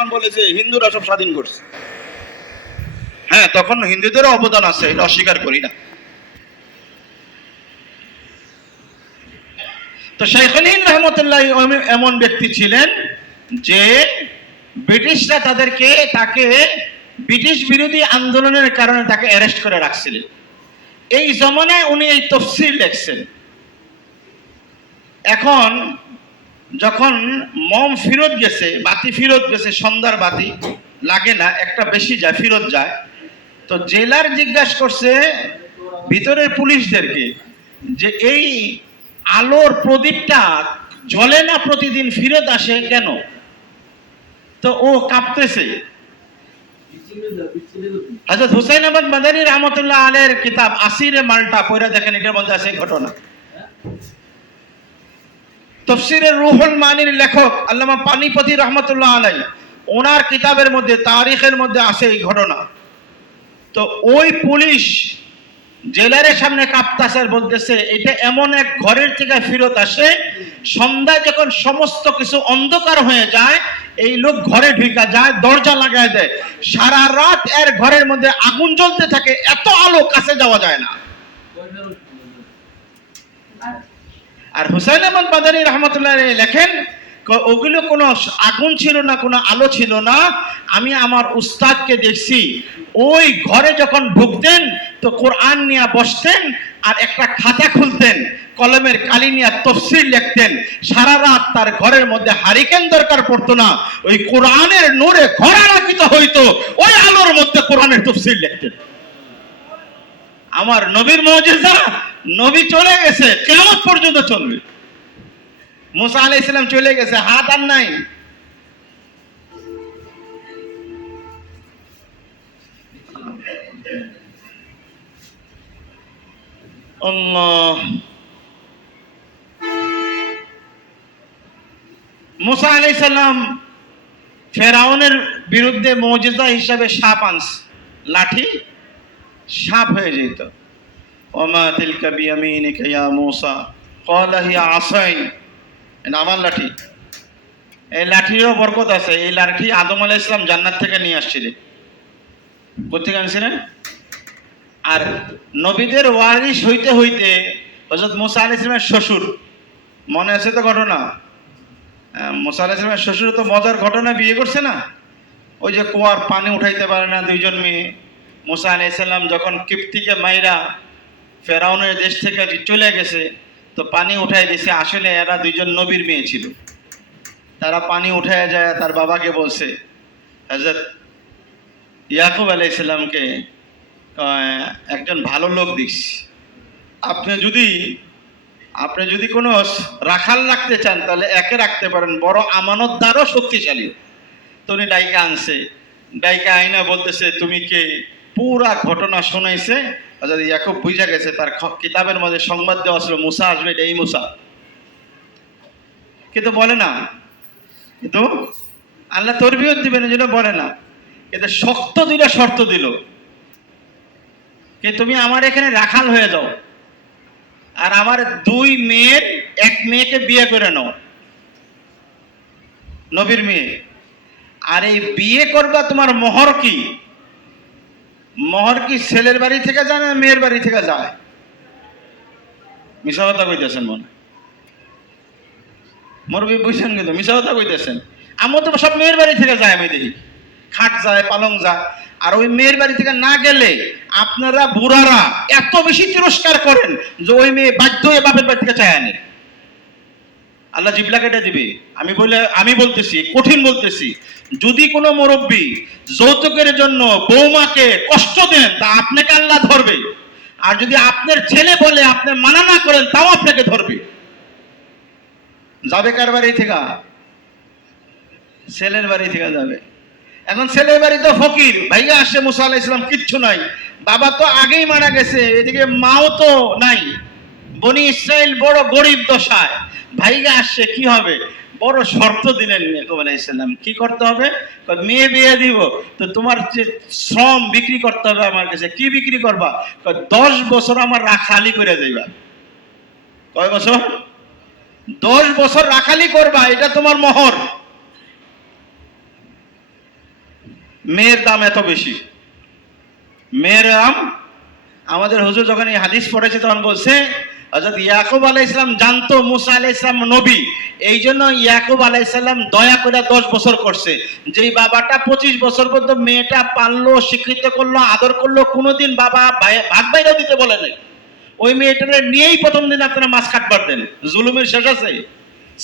এখন বলেছে হিন্দুরা সব স্বাধীন করছে। হ্যাঁ তখন হিন্দুদেরও অবদান আছে, এটা অস্বীকার করি না। তো শেখলিন রহমতুল্লাহ এমন ব্যক্তি ছিলেন যে ব্রিটিশরা তাদেরকে তাকে ব্রিটিশ বিরোধী আন্দোলনের কারণে তাকে অ্যারেস্ট করে রাখছিলেন। এই জমানায় উনি এই তফসিল লেখছেন এখন যখন মম ফিরত গেছে, বাতি ফিরত গেছে, সন্ধ্যার বাতি, লাগে না, একটা বেশি যায়, ফিরত যায়। তো জেলার জিজ্ঞাসা করছে ভিতরের পুলিশদেরকে যে এই আলোর প্রদীপটা জ্বলে না প্রতিদিন ফিরত আসে কেন? তো ও কাঁপতেছে। হজরত হুসাইন আহমদ মাদানী রহমতুল্লাহ আলের কিতাব আসিরে মাল্টা পয়রা দেখেন, এটার মধ্যে আছে ঘটনা। তফসিরের রুহুল মানির লেখক আল্লামা পানিপতি রহমতুল্লাহ আলাই, ওনার কিতাবের মধ্যে, তারিখের মধ্যে আসে এই ঘটনা। তো ওই পুলিশ জেলারের সামনে কাপ্তাসার বলতেছে, এটা এমন এক ঘরের থেকে ফেরত আসে, সন্ধ্যায় যখন সমস্ত কিছু অন্ধকার হয়ে যায়, এই লোক ঘরে ঢুকা যায়, দরজা লাগায় দেয়। সারা রাত এর ঘরের মধ্যে আগুন জ্বলতে থাকে, এত আলো কাছে যাওয়া যায় না। আর হুসাইন আহমদ মাদানী রহমতুল্লাহ লেখেন ওগুলো কোনো আগুন ছিল না, কোনো আলো ছিল না। আমি আমার উস্তাদকে দেখছি, ওই ঘরে যখন ঢুকতেন তো কোরআন নিয়ে বসতেন আর একটা খাতা খুলতেন, কলমের কালি নিয়ে তফসিল লিখতেন। সারা রাত তার ঘরের মধ্যে হারিকেন দরকার পড়তো না, ওই কোরআনের নূরে ঘর আলোকিত হইতো, ওই আলোর মধ্যে কোরআনের তফসিল লিখতেন। আমার নবীর মজেজা, নবী চলে গেছে কেমন পর্যন্ত চলবে। মুসা আলাই ইসলাম চলে গেছে, হাত আর নাই। মুসা আলাই সাল্লাম ফেরাউনের বিরুদ্ধে মৌজেজা হিসাবে সাপ আনস লাঠি। সাপ হয়ে যেত। ওমা তিলকা বিয়ামিনিকা ইয়া মূসা ক্বালা হিয়া আসাই আমার লাঠি। এই লাঠিরও বরকত আছে। এই লাঠি আদম আলাইহিস ইসলাম জান্নাত থেকে নিয়ে আসছিলেন কোথেকে আনছিলেন? আর নবীদের ওয়ারিস হইতে হইতে হযরত মুসা আলাইহিস সালামের শ্বশুর। মনে আছে তো ঘটনা? আহ, মুসা আলাইহিস সালামের শ্বশুর তো মজার ঘটনা বিয়ে করছে না? ওই যে কুয়ার পানি উঠাইতে পারে না দুইজন মেয়ে। মুসা আলাইসাল্লাম যখন কিপ্তিকে মাইরা ফেরাউনের দেশ থেকে চলে গেছে, তো পানি উঠাই দিছে। আসলে এরা দুইজন নবীর মেয়ে ছিল। তারা পানি উঠায় যায়, তার বাবাকে বলছে হজরত ইয়াকুব আলাইসাল্লামকে একজন ভালো লোক দেখছি আপনি যদি আপনি যদি কোনো রাখাল রাখতে চান, তাহলে একে রাখতে পারেন। বড় আমানতদারও শক্তিশালী তো উনি ডাইকা আনছে। ডাইকা আইনা বলতেছে, তুমি কে? পুরা ঘটনা শোনাইছে। যদি ইয়াকুব বুঝা গেছে, তার কিতাবের মধ্যে সংবাদ দেওয়া ছিল, মুসা আসবে এই মুসা। কিন্তু বলে না। কিন্তু আল্লাহ তরবিয়ত দিবেন জন্য বলে না। কিন্তু শক্ত দুইটা শর্ত দিল। যে তুমি আমার এখানে রাখাল হয়ে যাও, আর আমার দুই মেয়ের, এক মেয়েকে বিয়ে করে নাও। নবীর মেয়ে, আর এই বিয়ে করবা তোমার মোহর কি? মোহর কি ছেলের বাড়ি থেকে যায় না মেয়ের বাড়ি থেকে যায়? মিশা কথা কইতেছেন মনে মুরবি বুঝছেন কিন্তু মিশা কথা কইতেছেন। আমার তো সব মেয়ের বাড়ি থেকে যায়, আমি দেখি। খাট যায়, পালং যায়। আর ওই মেয়ের বাড়ি থেকে না গেলে আপনারা বুড়ারা এত বেশি তিরস্কার করেন যে ওই মেয়ে বাধ্য হয়ে বাপের বাড়ি থেকে চায় আনে। আল্লাহ জিবলা কেটে দিবে। আমি বলে, আমি বলতেছি, কঠিন বলতেছি। যদি কোনো মুরব্বী যৌতুকের জন্য বৌমাকে কষ্ট দেন, তা আপনাকে আল্লাহ ধরবে। আর যদি আপনার ছেলে বলে আপনি মানা না করেন, তাও আপনাকে ধরবে। যাবে কার বাড়ি থেকে? ছেলের বাড়ি থেকে যাবে। এখন ছেলের বাড়ি তো ফকির। ভাইয়া আসছে মুসা আলাহ ইসলাম কিচ্ছু নাই। বাবা তো আগেই মারা গেছে, এদিকে মাও তো নাই। বনি ইসরায়েল বড় গরিব দশায়। ভাইগা আসছে, কি হবে? বড় শর্ত দিলেন ইয়াকুব আলাইসাল্লাম কি করতে হবে? মেয়ে বিয়ে দিব, তো তোমার যে শ্রম বিক্রি করতে হবে আমার কাছে, কি বিক্রি করবা? দশ বছর আমার রাখালি করে যাইবা কয় বছর? দশ বছর রাখালি করবা, এটা তোমার মোহর। মেয়ের দাম এত বেশি। মেয়ের দাম, আমাদের হুজুর যখন এই হাদিস পড়েছে, তখন বলছে হজরত ইয়াকুব আলাই ইসলাম জানতো, মুসা আলাই ইসলাম নবী। এই জন্য ইয়াকুব আলাই ইসলাম দয়া করে দশ বছর করছে। যেই বাবাটা পঁচিশ বছর পর্যন্ত মেয়েটা পাললো, স্বীকৃত করল, আদর করল, কোনোদিন বাবা ভাগ বাইরেও দিতে বলে নাই। ওই মেয়েটারে নিয়েই প্রথম দিন আপনারা মাছ কাটবার দেন। জুলুমের শেষ আছে?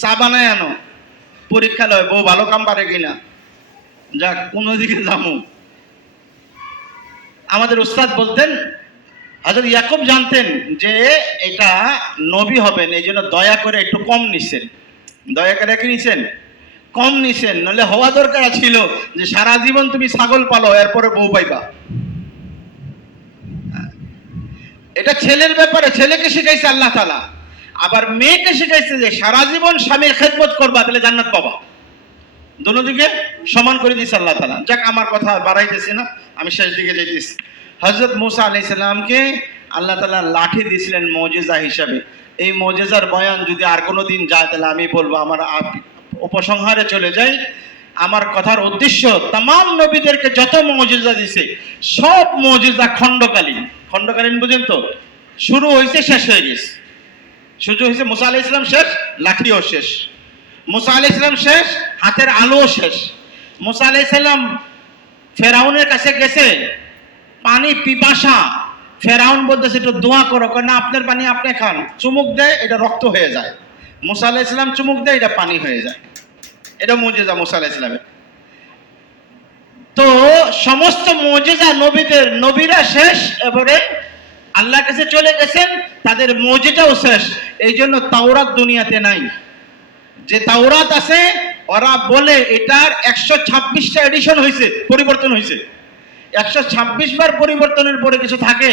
চা বানায় আনো। পরীক্ষা লয়, বউ ভালো কাম পারে কিনা? যাক, কোনো দিকে যাব? আমাদের উস্তাদ বলতেন হজরত ইয়াকুব জানতেন যে এটা নবী হবেন, এই জন্য দয়া করে একটু কম নিছেন। দয়া করে কি নিছেন? কম নিছেন নাহলে হওয়া দরকার ছিল যে সারা জীবন তুমি ছাগল পালো, এরপরে বউ পাইবা। এটা ছেলের ব্যাপারে, ছেলেকে শিখাইছে আল্লাহ তালা আবার মেয়েকে শিখাইছে যে সারা জীবন স্বামীর খেদমত করবা, তাহলে জান্নাত পাবা। দুদিকে সমান করে দিয়েছে আল্লাহ তালা যাক, আমার কথা বাড়াইতেছি না, আমি শেষ দিকে যাইতেছি। হজরত মুসা আলি সাল্লামকে আল্লাহ তালা লাঠি দিয়েছিলেন মজেজা হিসাবে। এই মজেজার বয়ান যদি আর কোনো দিন যায়, তাহলে আমি বলব আমার উপসংহারে চলে যাই। আমার কথার উদ্দেশ্য তাম নবীদেরকে যত মজেজা দিছে, সব মজেজা খণ্ডকালীন। খণ্ডকালীন বুঝেন তো? শুরু হয়েছে শেষ হয়ে গেছে। শুরু হয়েছে মুসা আলি ইসলাম শেষ, লাঠিও শেষ। মুসা আলি ইসলাম শেষ, হাতের আলোও শেষ। মুসা আলি সাল্লাম ফেরাউনের কাছে গেছে পানি পিপাসা। ফেরাউন বলতেছে, একটু দোয়া করো। না, আপনার পানি আপনি খান। চুমুক দেয়, এটা রক্ত হয়ে যায়। মুসা ইসলাম চুমুক দেয়, এটা পানি হয়ে যায়। এটা মজেজা, মুসা আলাহ ইসলামের তো সমস্ত মজেজা নবীদের, নবীরা শেষ, এবারে আল্লাহর কাছে চলে গেছেন, তাদের মজেটাও শেষ। এই জন্য তাওরাত দুনিয়াতে নাই। যে তাওরাত আছে, ওরা বলে এটার একশো ছাব্বিশটা এডিশন হয়েছে পরিবর্তন হয়েছে একশো ছাব্বিশ বার পরিবর্তনের পরে কিছু থাকে।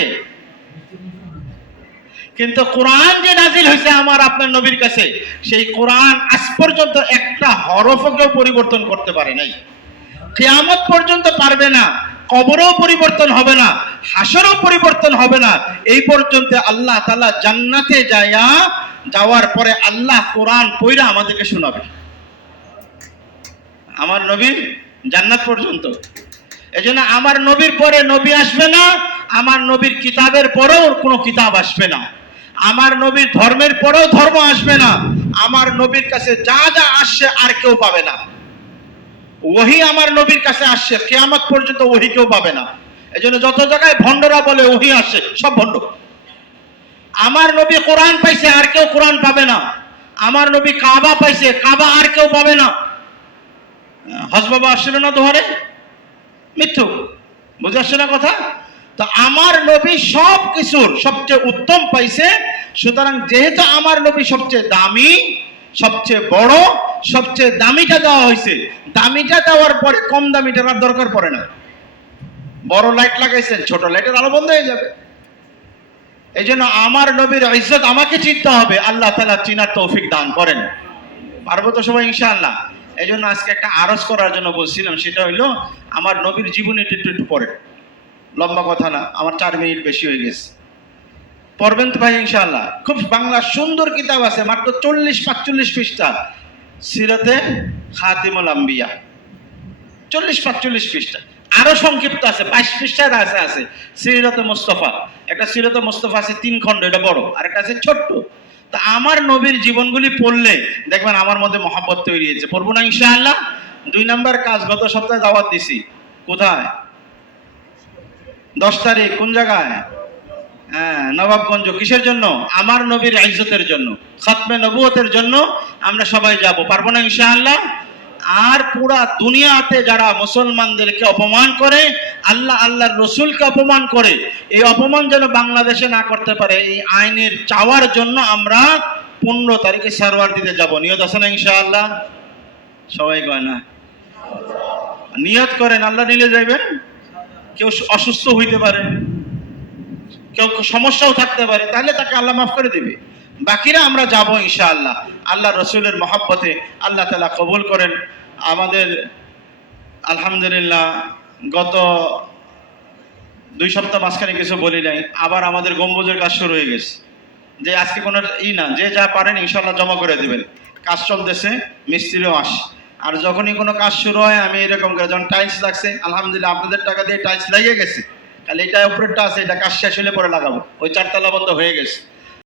কিন্তু কোরআন যে নাজিল হয়েছে আমার আপনার নবীর কাছে, সেই কোরআন আজ পর্যন্ত একটা হরফকেও পরিবর্তন করতে পারে নাই। কেয়ামত পর্যন্ত পারবে না, কবরও পরিবর্তন হবে না, হাসরও পরিবর্তন হবে না। এই পর্যন্ত আল্লাহ তালা জান্নাতে যায়া, যাওয়ার পরে আল্লাহ কোরআন পইরা আমাদেরকে শোনাবে। আমার নবী জান্নাত পর্যন্ত। এই জন্য আমার নবীর পরে নবী আসবে না, আমার নবীর কিতাবের পরেও কোনো কিতাব আসবে না। আমার নবীর ধর্মের পরেও ধর্ম আসবে না, আমার নবীর কাছে যা যা আসছে আর কেউ পাবে না। ওহি আমার নবীর কাছে আসছে, কেয়ামত পর্যন্ত ওহি কেউ পাবে না। এই জন্য যত জায়গায় ভণ্ডরা বলে ওহি আসছে, সব ভণ্ড। আমার নবী কোরআন পাইছে, আর কেউ কোরআন পাবে না। আমার নবী কাবা পাইছে, কাবা আর কেউ পাবে না। হজ বাবা আসছিল না দোহারে? মিথ্যু বুঝে আসছে না কথা? তো আমার নবী সব কিছুর সবচেয়ে উত্তম পাইছে। সুতরাং যেহেতু আমার নবী সবচেয়ে দামি, সবচেয়ে বড়, সবচেয়ে দামিটা দেওয়া হয়েছে দামিটা দেওয়ার পরে কম দামিটা আর দরকার পড়ে না। বড় লাইট লাগাইছেন, ছোট লাইটের আলো বন্ধ হয়ে যাবে। এই জন্য আমার নবীর ইজ্জত আমাকে চিনতে হবে। আল্লাহ তালা চিনার তৌফিক দান করেন। পারব তো সবাই ইনশাআল্লাহ? এই জন্য আজকে একটা আরজ করার জন্য বলছিলাম, সেটা হইল আমার নবীর জীবনী একটু একটু পড়ে। লম্বা কথা না, আমার চার মিনিট বেশি হয়ে গেছে। পড়বেন তো ভাই, ইনশাআল্লাহ। খুব বাংলা সুন্দর কিতাব আছে, মাত্র চল্লিশ পাঁচচল্লিশ পৃষ্ঠা। সিরাতে খাতিমুল আম্বিয়া। চল্লিশ পাঁচচল্লিশ পৃষ্ঠা। আরও সংক্ষিপ্ত আছে, বাইশ পৃষ্ঠার আছে আছে। সিরতে মোস্তফা। একটা সিরতে মোস্তফা আছে তিন খণ্ড, এটা বড়। আর একটা আছে ছোট্ট। তা আমার নবীর জীবনগুলি পড়লে, দেখবেন আমার মধ্যে মহাব্বত তৈরি হয়েছে। পড়ব না ইনশাআল্লাহ। দুই নাম্বার কাজ, গত সপ্তাহে দাওয়াত দিছি। কোথায়? দশ তারিখ, কোন জায়গায়? হ্যাঁ নবাবগঞ্জ। কিসের জন্য? আমার নবীর ইজ্জতের জন্য। খাতমে নবুয়তের জন্য আমরা সবাই যাব। পারব না ইনশাআল্লাহ? আর পুরা দুনিয়াতে যারা মুসলমানদেরকে অপমান করে, আল্লাহ আল্লাহর রসুলকে অপমান করে, এই অপমান যেন বাংলাদেশে না করতে পারে, এই আইনের চাওয়ার জন্য আমরা পনেরো তারিখে সারোয়ার দিতে যাব। নিয়ত আছে না ইনশাআল্লাহ? সবাই কয় না। নিয়ত করেন, আল্লাহ নিলে যাইবেন। কেউ অসুস্থ হইতে পারে, কেউ সমস্যাও থাকতে পারে, তাহলে তাকে আল্লাহ মাফ করে দিবে। বাকিরা আমরা যাব ইনশাআল্লাহ। আল্লাহ রসুলের মহাব্বতে আল্লাহ তালা কবুল করেন। আমাদের, আলহামদুলিল্লাহ, গত দুই সপ্তাহ মাঝখানে কিছু বলি নাই, আবার আমাদের গম্বুজের কাজ শুরু হয়ে গেছে। যে আজকে কোনো ই না, যে যা পারেন ইনশাল্লাহ জমা করে দেবেন। কাজ চলতেছে, মিস্ত্রিও আস আর যখনই কোনো কাজ শুরু হয়, আমি এরকম করে যখন টাইলস লাগছে, আলহামদুলিল্লাহ আপনাদের টাকা দিয়ে টাইলস লাগিয়ে গেছে। তাহলে এটা উপরেরটা আছে, এটা কাজ শেষ হলে পরে লাগাবো। ওই চারতলা বন্ধ হয়ে গেছে।